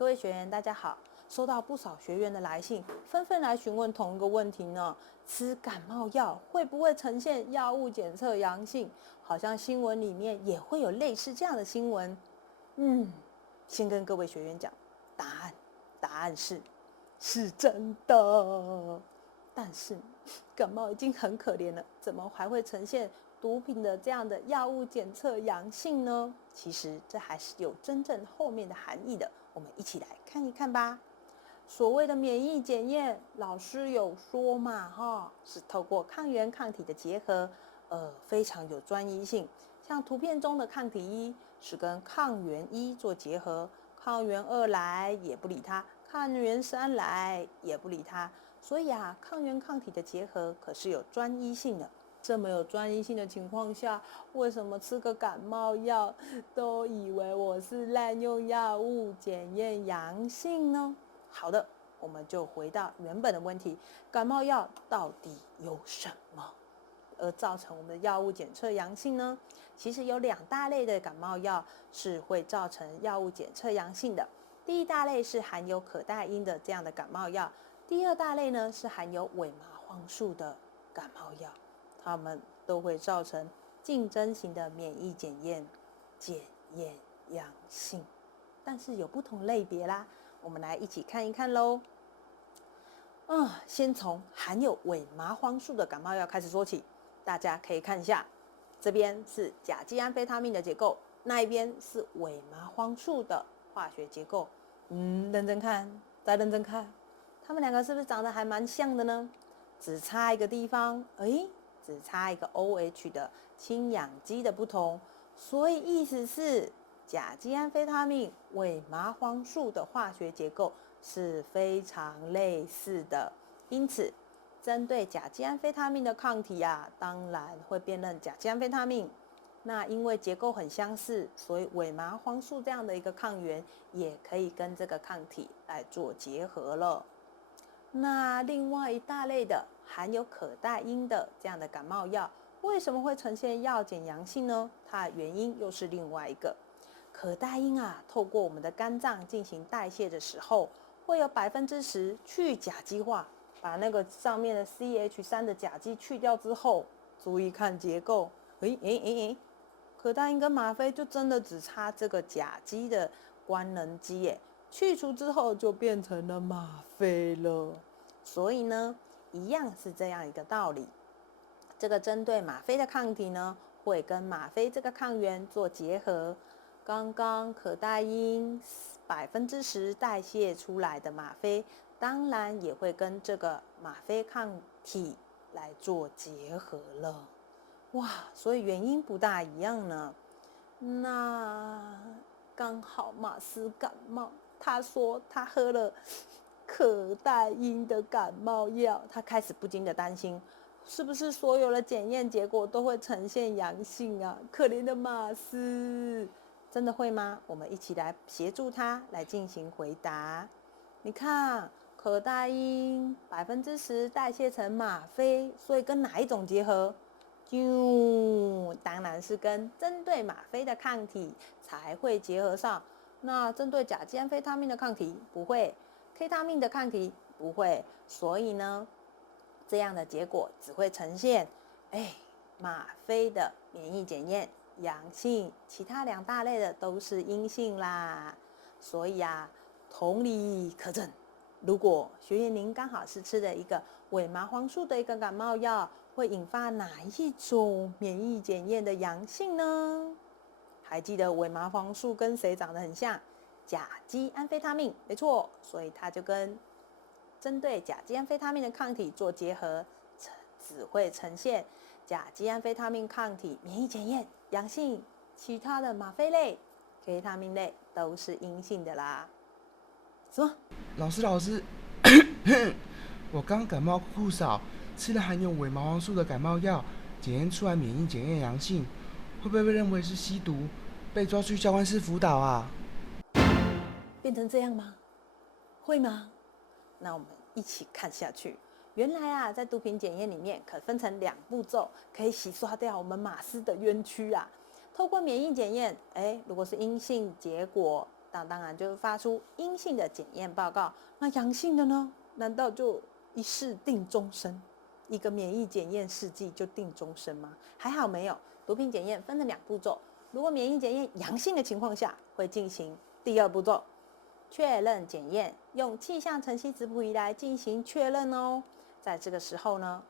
各位学员大家好，收到不少学员的来信，纷纷来询问同一个问题呢：吃感冒药会不会呈现药物检测阳性？好像新闻里面也会有类似这样的新闻。先跟各位学员讲，答案是真的。但是感冒已经很可怜了，怎么还会呈现毒品的这样的药物检测阳性呢？其实这还是有真正后面的含义的，我们一起来看一看吧。所谓的免疫检验，老师有说嘛，是透过抗原抗体的结合，非常有专一性。像图片中的抗体1是跟抗原1做结合，抗原2来也不理它，抗原3来也不理它。所以抗原抗体的结合可是有专一性的。这么有专一性的情况下，为什么吃个感冒药都以为我是滥用药物检验阳性呢？好的，我们就回到原本的问题，感冒药到底有什么而造成我们的药物检测阳性呢？其实有2大类的感冒药是会造成药物检测阳性的。第一大类是含有可待因的这样的感冒药，第2大类呢是含有伪麻黄素的感冒药，它们都会造成竞争型的免疫检验阳性，但是有不同类别啦，我们来一起看一看咯。先从含有伪麻黄素的感冒药开始说起，大家可以看一下，这边是甲基安非他命的结构，那一边是伪麻黄素的化学结构。认真看，再认真看，它们2个是不是长得还蛮像的呢？只差一个地方，只差一个 OH 的氢氧基的不同，所以意思是甲基安非他命伪麻黄素的化学结构是非常类似的。因此针对甲基安非他命的抗体当然会辨认甲基安非他命。那因为结构很相似，所以伪麻黄素这样的一个抗原也可以跟这个抗体来做结合了。那另外一大类的含有可待因的这样的感冒药，为什么会呈现药检阳性呢？它的原因又是另外一个。可待因透过我们的肝脏进行代谢的时候，会有10%去甲基化，把那个上面的 CH3 的甲基去掉之后，注意看结构，可待因跟吗啡就真的只差这个甲基的官能基耶，去除之后就变成了吗啡了。所以呢，一样是这样一个道理。这个针对吗啡的抗体呢，会跟吗啡这个抗原做结合。刚刚可待因10%代谢出来的吗啡，当然也会跟这个吗啡抗体来做结合了。哇，所以原因不大一样呢。那刚好马斯感冒，他说他喝了可待因的感冒药，他开始不禁的担心，是不是所有的检验结果都会呈现阳性啊？可怜的马斯，真的会吗？我们一起来协助他来进行回答。你看，可待因10%代谢成吗啡，所以跟哪一种结合？当然是跟针对吗啡的抗体才会结合上。那针对甲基安非他命的抗体不会，K 他命的抗体不会，所以呢，这样的结果只会呈现吗啡的免疫检验阳性，其他2大类的都是阴性啦。所以同理可证，如果学员您刚好是吃的一个伪麻黄素的一个感冒药，会引发哪一种免疫检验的阳性呢？还记得伪麻黄素跟谁长得很像？甲基安非他命，没错，所以它就跟针对甲基安非他命的抗体做结合，只会呈现甲基安非他命抗体免疫检验阳性，其他的吗啡类、K 他命类都是阴性的啦。什么？老师，我刚感冒酷少，吃了含有伪麻黄素的感冒药，检验出来免疫检验阳性，会不会被认为是吸毒，被抓去教官室辅导啊？变成这样吗？会吗？那我们一起看下去。原来在毒品检验里面可分成2步骤，可以洗刷掉我们马斯的冤屈透过免疫检验，如果是阴性结果，当然就发出阴性的检验报告。那阳性的呢？难道就一试定终身？一个免疫检验试剂就定终身吗？还好没有。毒品检验分了2步骤，如果免疫检验阳性的情况下，会进行第2步骤，确认检验，用气象晨析质谱仪来进行确认哦。在这个时候呢，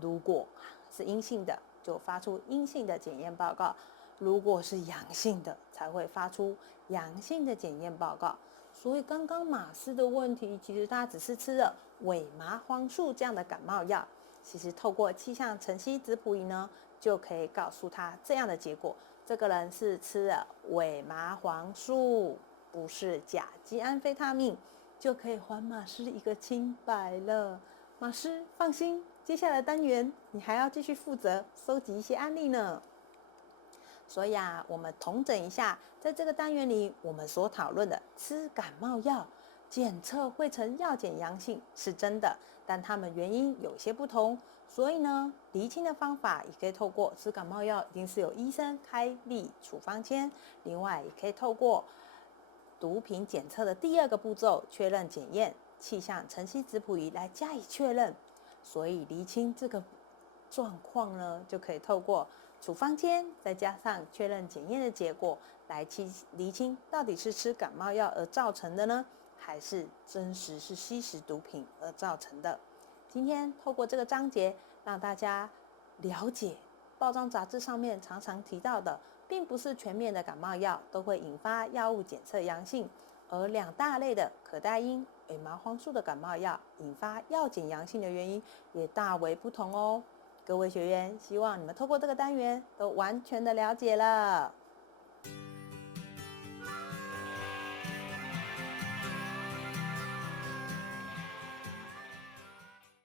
如果是阴性的，就发出阴性的检验报告；如果是阳性的，才会发出阳性的检验报告。所以刚刚马斯的问题，其实他只是吃了伪麻黄素这样的感冒药，其实透过气象晨析质谱仪呢，就可以告诉他这样的结果：这个人是吃了伪麻黄素，不是甲基安非他命，就可以还马斯一个清白了。马斯放心，接下来单元你还要继续负责收集一些案例呢。所以啊，我们统整一下，在这个单元里，我们所讨论的吃感冒药检测会呈药检阳性是真的，但它们原因有些不同。所以呢，厘清的方法也可以透过吃感冒药一定是有医生开立处方签，另外也可以透过毒品检测的第2个步骤确认检验，气象晨析质谱仪来加以确认。所以厘清这个状况呢，就可以透过处方签再加上确认检验的结果来厘清到底是吃感冒药而造成的呢，还是真实是吸食毒品而造成的。今天透过这个章节让大家了解报章杂志上面常常提到的，并不是全面的感冒药都会引发药物检测阳性，而2大类的可待因、伪麻黄素的感冒药引发药检阳性的原因也大为不同哦。各位学员，希望你们透过这个单元都完全的了解了。